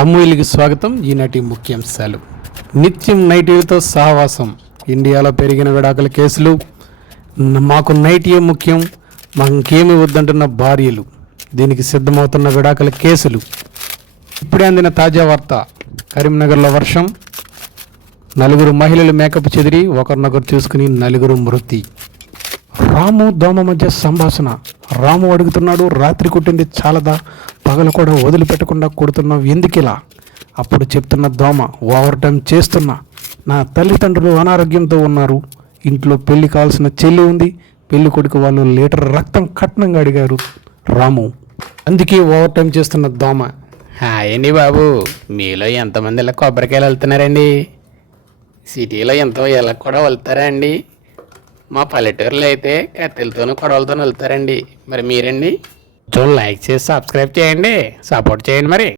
అమ్మాయిలకి స్వాగతం. ఈనాటి ముఖ్యాంశాలు. నిత్యం నైటీలతో సహవాసం, ఇండియాలో పెరిగిన విడాకుల కేసులు, మాకు నైటీయే ముఖ్యం, మాకేమీ వద్దంటున్న భార్యలు, దీనికి సిద్ధమవుతున్న విడాకుల కేసులు. ఇప్పుడే అందిన తాజా వార్త. కరీంనగర్లో వర్షం, 4 మహిళలు మేకప్ చెదిరి ఒకరినొకరు చూసుకుని 4 మృతి. రాము దోమ మధ్య సంభాషణ. రాము అడుగుతున్నాడు, రాత్రి కొట్టింది చాలదా, పగలు కూడా వదిలిపెట్టకుండా కొడుతున్నావు ఎందుకిలా? అప్పుడు చెప్తున్న దోమ, ఓవర్ టైం చేస్తున్నా, నా తల్లిదండ్రులు అనారోగ్యంతో ఉన్నారు, ఇంట్లో పెళ్లి కావాల్సిన చెల్లి ఉంది, పెళ్లి కొడుకు వాళ్ళు లీటర్ రక్తం కట్నంగా అడిగారు రాము, అందుకే ఓవర్ టైం చేస్తున్న దోమ. హాయండి బాబు, మీలో ఎంతమంది ఇలా కొబ్బరికాయలు వెళ్తున్నారండి? సిటీలో ఎంతో ఇలా కూడా వెళ్తారా అండి? మా పల్లెటూరులో అయితే కత్తెలతోనూ కొడవలతోనూ వెళ్తారండి. మరి మీరండి? లైక్ చేసి సబ్స్క్రైబ్ చేయండి, సపోర్ట్ చేయండి మరి.